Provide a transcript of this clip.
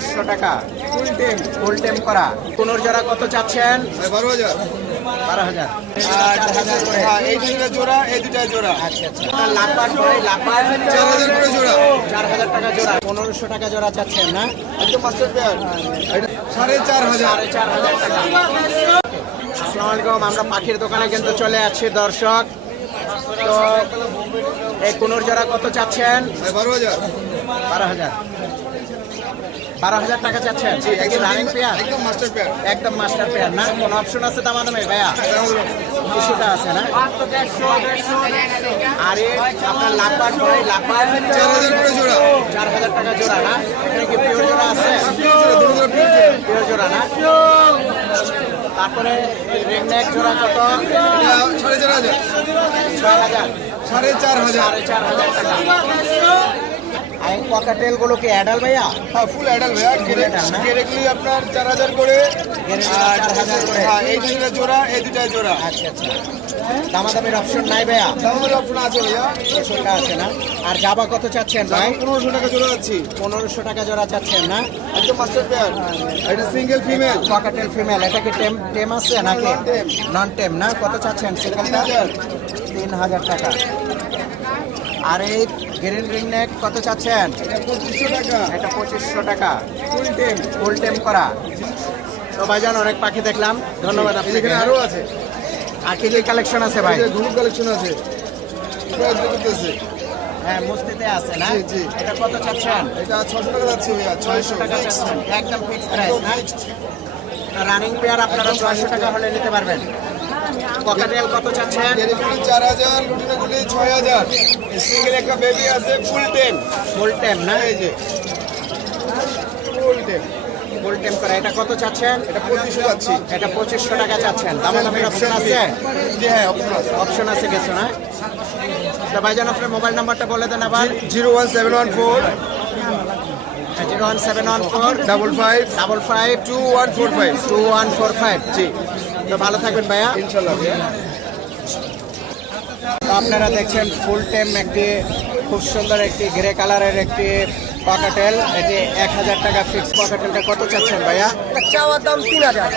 2500 টাকা ফুল টেম করা। কোনোর জোড়া কত চাচ্ছেন? 12,000। 12,000। আর 4,000 করে। হ্যাঁ, এই দুইটা জোড়া, এই দুইটা জোড়া। আচ্ছা আচ্ছা। আপনার লাপাট ভাই, লাপাট 4,000 করে জোড়া। 4,000 টাকা জোড়া। 1500 টাকা জোড়া চাচ্ছেন না? একদম মাস্টার পেয়ার। 4,500। 4,500 টাকা। আসসালামু আলাইকুম, আমরা পাখির দোকানে কিন্তু চলে আছি দর্শক। তো এই কোনোর জোড়া কত চাচ্ছেন? 12,000। 12,000। 12,000 টাকা চাচ্ছেন? এটা কি রানিং পেয়ার? একদম মাস্টার পেয়ার। একদম মাস্টার পেয়ার না? কোনো অপশন আছে দামাদামে ভাইয়া? কিছুটা আছে না? আরে আপনার লাপাট ভাই, লাপাট 4,000 করে জোড়া। 4,000 টাকা জোড়া না? এখানে কি পিওর জোড়া আছে? পিওর জোড়া না? তারপরে রেগনেক জোড়া কত? 4,500। 6,000। 4,500। 4,500 টাকা। আর ককাটেল গুলো কি অ্যাডাল ভাইয়া? হ্যাঁ, ফুল অ্যাডাল্ট ভাইয়া। গেরেগুলি আপনার 4,000 করে। আর 4,000 করে। হ্যাঁ, এই দুইটা জোড়া, এই দুইটা জোড়া। আচ্ছা আচ্ছা। দামাদামির অপশন নাই ভাইয়া? দামের অপশন আছে ভাইয়া। কিছুটা আছে না? আর জাবা কত চাচ্ছেন ভাই? 1500 টাকা জোড়া যাচ্ছি। 1500 টাকা জোড়া চাচ্ছেন না? একদম মাস্টার পেয়ার। এটা সিঙ্গেল ফিমেল। Cockatiel female. এটা কি টেম আছে নাকি? নন টেম না? কত চাচ্ছেন সিঙ্গেলটা? 3,000 টাকা। আর এই গ্রিন রিং নেক কত চাচ্ছেন? এটা 2,500 টাকা। এটা 2,500 টাকা। ফুল টেম। ফুল টেম করা। তো ভাইজান অনেক পাখি দেখলাম, ধন্যবাদ আপনাকে। এখানে আরো আছে। আর কি কি কালেকশন আছে ভাই? গ্রুপ কালেকশন আছে। প্রাইস করতেছে। হ্যাঁ, মুস্তিতে আছে না? জি, জি। এটা কত চাচ্ছেন? এটা 600 টাকা যাচ্ছে ভাইয়া। 600 টাকা চাচ্ছেন। একদম ফিক্স প্রাইস না? রানিং পেয়ার আপনারা 600 টাকা হলে নিতে পারবেন। ককাটেল কত চাচ্ছেন? গেরেগুলি 4,000, লুটিনাগুলি 6,000। সিঙ্গেল একটা বেবি আছে, ফুল টেম। ফুল টেম না? এই যে ফুল টেম। ফুল টেম করা। এটা কত চাচ্ছেন? এটা 2,500 যাচ্ছি। এটা 2,500 টাকা চাচ্ছেন। দামাদামির অপশন আছে? জি হ্যাঁ, অপশন আছে। অপশন আছে কিছু না? তো ভাইজান আপনার মোবাইল নাম্বারটা বলে দেন আবার। 01714 01714 55 55 2145। 2145। জি, তো ভালো থাকবেন ভাইয়া। ইনশাল্লাহ ভাইয়া। তো আপনারা দেখছেন ফুল টেম একটি খুব সুন্দর একটি গ্রে কালারের একটি ককাটেল। এটি 1,000 টাকা ফিক্স। ককাটেলটা কত চাচ্ছেন ভাইয়া? চাওয়ার দাম 3,000।